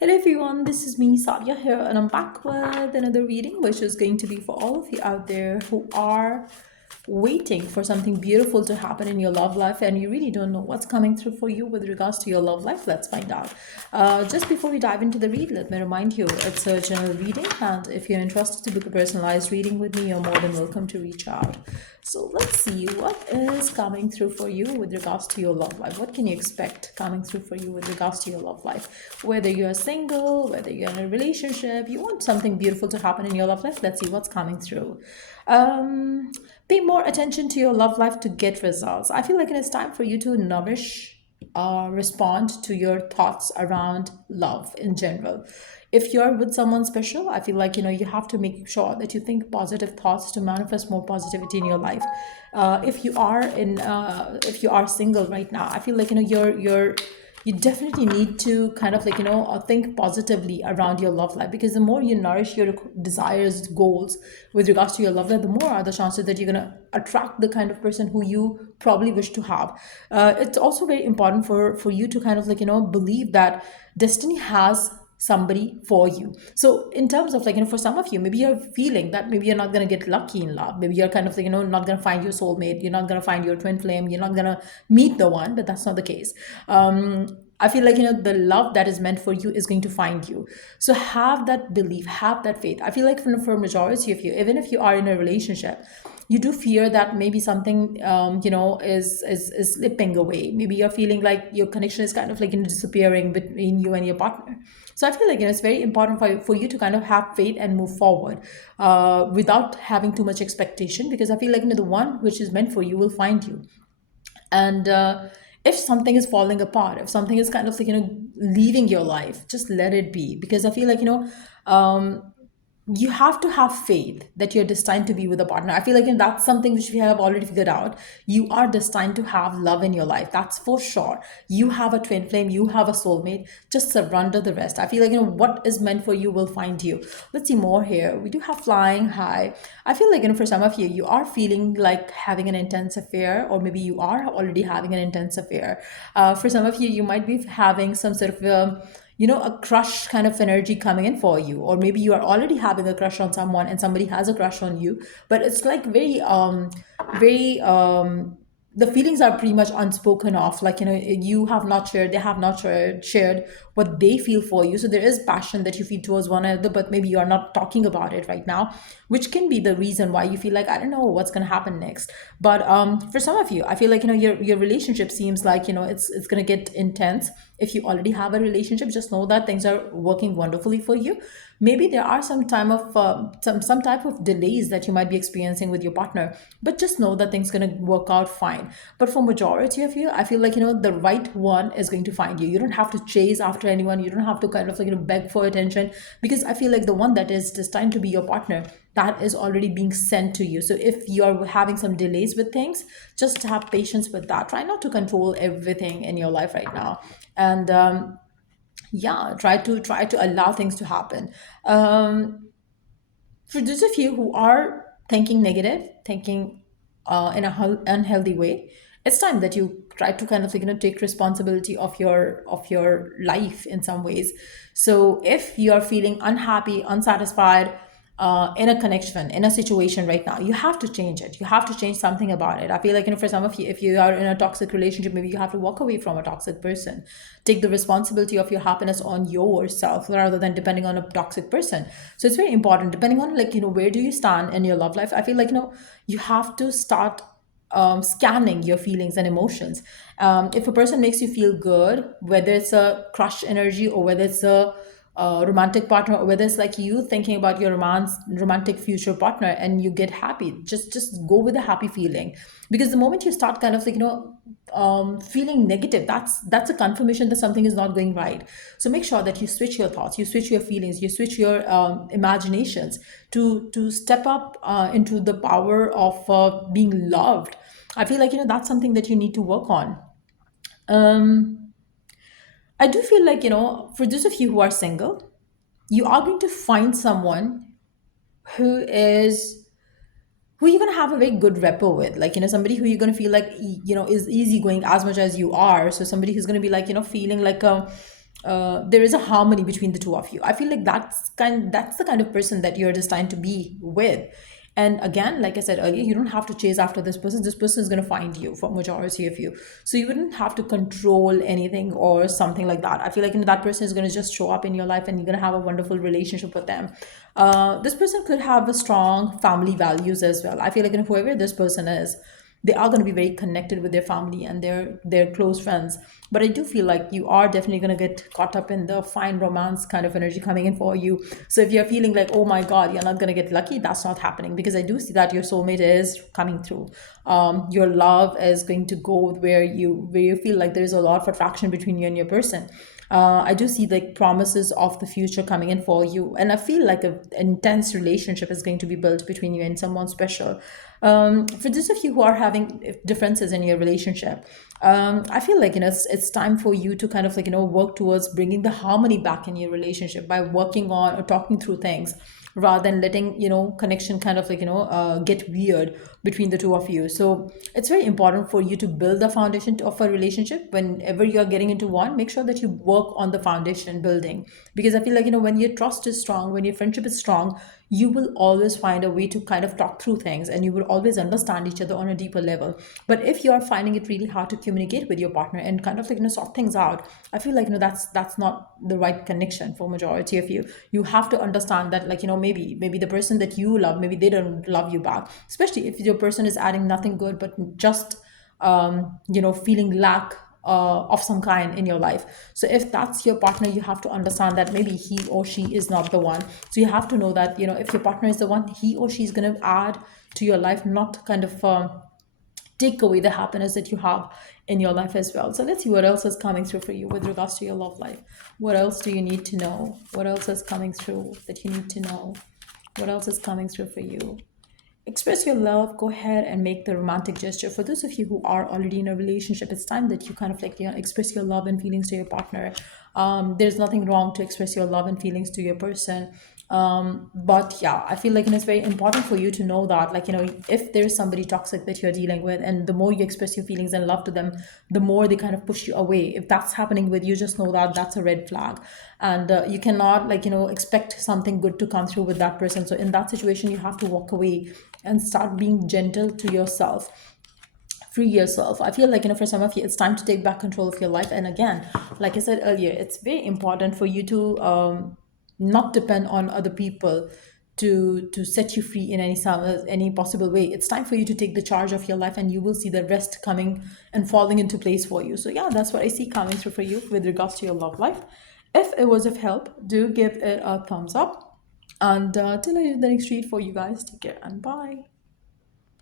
Hello everyone, this is me Sadia here, and I'm back with another reading, which is going to be for all of you out there who are waiting for something beautiful to happen in your love life and you really don't know what's coming through for you with regards to your love life. Let's find out. Just before we dive into the read, let me remind you it's a general reading, and if you're interested to book a personalized reading with me, you're more than welcome to reach out. So let's see what is coming through for you with regards to your love life. What can you expect coming through for you with regards to your love life? Whether you're single, whether you're in a relationship, you want something beautiful to happen in your love life. Let's see what's coming through. Um, Pay more attention to your love life to get results. I feel like it is time for you to nourish, respond to your thoughts around love in general. If you're with someone special, I feel like you have to make sure that you think positive thoughts to manifest more positivity in your life. If you are single right now, I feel like you definitely need to kind of think positively around your love life, because the more you nourish your desires, goals with regards to your love life, the more are the chances that you're going to attract the kind of person who you probably wish to have. It's also very important for you to kind of believe that destiny has somebody for you. So in terms of for some of you, maybe you're feeling that maybe you're not going to get lucky in love. Maybe you're kind of not going to find your soulmate, you're not going to find your twin flame, you're not going to meet the one, but that's not the case. I feel like the love that is meant for you is going to find you. So have that belief, have that faith. I feel like for majority of you, even if you are in a relationship, you do fear that maybe something is slipping away. Maybe you're feeling like your connection is kind of disappearing between you and your partner. So I feel like it's very important for you to kind of have faith and move forward without having too much expectation, because I feel like the one which is meant for you will find you. And if something is falling apart, if something is kind of leaving your life, just let it be, because I feel like you have to have faith that you're destined to be with a partner. I feel like that's something which we have already figured out. You are destined to have love in your life. That's for sure. You have a twin flame, you have a soulmate. Just surrender the rest. I feel like what is meant for you will find you. Let's see more here. We do have flying high. I feel like for some of you, you are feeling like having an intense affair, or maybe you are already having an intense affair. For some of you, you might be having some sort of a crush kind of energy coming in for you, or maybe you are already having a crush on someone and somebody has a crush on you, but it's like very the feelings are pretty much unspoken of, you have not shared, they have not shared what they feel for you. So there is passion that you feel towards one another, but maybe you are not talking about it right now, which can be the reason why you feel like, I don't know what's going to happen next. But for some of you, I feel like your relationship seems like it's going to get intense. If you already have a relationship, just know that things are working wonderfully for you. Maybe there are some time of some type of delays that you might be experiencing with your partner, but just know that things going to work out fine. But for majority of you, I feel like the right one is going to find you. You don't have to chase after anyone, you don't have to kind of beg for attention, because I feel like the one that is destined to be your partner, that is already being sent to you. So if you're having some delays with things, just have patience with that. Try not to control everything in your life right now, and yeah, try to allow things to happen. For those of you who are thinking negative, thinking in a unhealthy way, it's time that you try to kind of take responsibility of your life in some ways. So if you are feeling unhappy, unsatisfied, in a connection, in a situation right now, you have to change it. You have to change something about it. I feel like for some of you, if you are in a toxic relationship, maybe you have to walk away from a toxic person. Take the responsibility of your happiness on yourself rather than depending on a toxic person. So it's very important, depending on where do you stand in your love life. I feel like you have to start scanning your feelings and emotions. If a person makes you feel good, whether it's a crush energy, or whether it's a romantic partner, or whether it's like you thinking about your romantic future partner, and you get happy, just go with a happy feeling. Because the moment you start kind of feeling negative, that's a confirmation that something is not going right. So make sure that you switch your thoughts, you switch your feelings, you switch your imaginations to step up into the power of being loved. I feel like that's something that you need to work on. I do feel like for those of you who are single, you are going to find someone who is who you're going to have a very good rapport with, somebody who you're going to feel like is easygoing as much as you are. So somebody who's going to be feeling like there is a harmony between the two of you. I feel like that's the kind of person that you're destined to be with. And again, like I said earlier, you don't have to chase after this person. This person is going to find you for majority of you. So you wouldn't have to control anything or something like that. I feel like, that person is going to just show up in your life and you're going to have a wonderful relationship with them. This person could have a strong family values as well. I feel like, whoever this person is, they are going to be very connected with their family and their close friends. But I do feel like you are definitely going to get caught up in the fine romance kind of energy coming in for you. So if you're feeling like, oh my god, you're not going to get lucky, that's not happening, because I do see that your soulmate is coming through. Your love is going to go where you feel like there's a lot of attraction between you and your person. I do see like promises of the future coming in for you, and I feel like an intense relationship is going to be built between you and someone special. For those of you who are having differences in your relationship, I feel like, it's time for you to kind of like, work towards bringing the harmony back in your relationship by working on or talking through things, rather than letting, connection kind of like, get weird between the two of you. So it's very important for you to build the foundation of a relationship. Whenever you're getting into one, make sure that you work on the foundation building, because I feel like, when your trust is strong, when your friendship is strong, you will always find a way to kind of talk through things, and you will always understand each other on a deeper level. But if you are finding it really hard to communicate with your partner and kind of like, sort things out, I feel like, that's not the right connection for majority of you. You have to understand that, like, maybe the person that you love, maybe they don't love you back, especially if your person is adding nothing good but just feeling lack of some kind in your life. So if that's your partner, you have to understand that maybe he or she is not the one. So you have to know that, if your partner is the one, he or she is going to add to your life, not kind of take away the happiness that you have in your life as well. So let's see what else is coming through for you with regards to your love life. What else do you need to know? What else is coming through that you need to know? What else is coming through for you? Express your love. Go ahead and make the romantic gesture. For those of you who are already in a relationship, it's time that you kind of like, express your love and feelings to your partner. There's nothing wrong to express your love and feelings to your person. But yeah, I feel like, it's very important for you to know that, like, if there's somebody toxic that you're dealing with, and the more you express your feelings and love to them, the more they kind of push you away. If that's happening with you, just know that that's a red flag. And you cannot, like, expect something good to come through with that person. So in that situation, you have to walk away and start being gentle to yourself. Free yourself. I feel like, for some of you, it's time to take back control of your life. And again, like I said earlier, it's very important for you to not depend on other people to set you free in any possible way. It's time for you to take the charge of your life, and you will see the rest coming and falling into place for you. So yeah, that's what I see coming through for you with regards to your love life. If it was of help, do give it a thumbs up. And till I do the next read for you guys, take care and bye.